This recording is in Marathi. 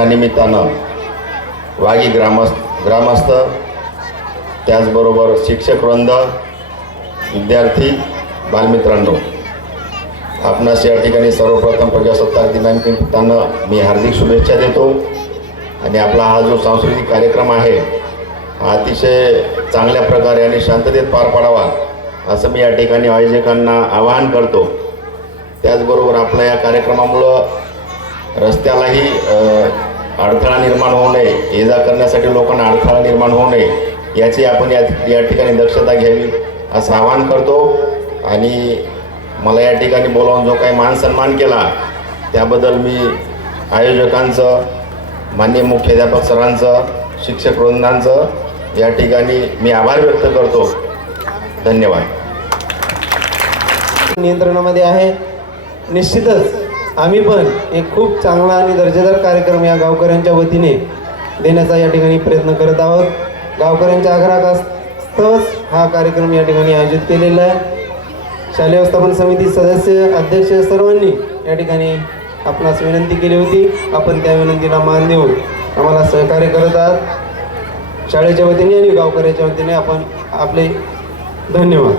त्यानिमित्तानं वागी ग्रामस्थ ग्रामस्थ त्याचबरोबर शिक्षक वृंद विद्यार्थी बालमित्रांनो आपणास या ठिकाणी सर्वप्रथम प्रजासत्ताक दिनानिमित्तानं मी हार्दिक शुभेच्छा देतो. आणि आपला हा जो सांस्कृतिक कार्यक्रम आहे हा अतिशय चांगल्या प्रकारे आणि शांततेत पार पाडावा असं मी या ठिकाणी आयोजकांना आवाहन करतो. त्याचबरोबर आपल्या या कार्यक्रमामुळं रस्त्यालाही अडथळा निर्माण होऊ नये. ये जा करण्यासाठी लोकांना अडथळा निर्माण होऊ नये. याची आपण या या ठिकाणी दक्षता घ्यावी असं आवाहन करतो. आणि मला या ठिकाणी बोलावून जो काही मान सन्मान केला त्याबद्दल मी आयोजकांचं मान्य मुख्याध्यापक सरांचं शिक्षक वृंदांचं या ठिकाणी मी आभार व्यक्त करतो. धन्यवाद. नियंत्रणामध्ये आहे. निश्चितच आम्ही पण एक खूप चांगला आणि दर्जेदार कार्यक्रम या गावकऱ्यांच्या वतीने देण्याचा या ठिकाणी प्रयत्न करत आहोत. गावकऱ्यांच्या आग्रहास्तवच हा कार्यक्रम या ठिकाणी आयोजित केलेला आहे. शालेय व्यवस्थापन समिती सदस्य अध्यक्ष सर्वांनी या ठिकाणी आपणास विनंती केली होती. आपण त्या विनंतीला मान देऊन आम्हाला सहकार्य करत आहात. शाळेच्या वतीने आणि गावकऱ्याच्या वतीने आपण आपले धन्यवाद.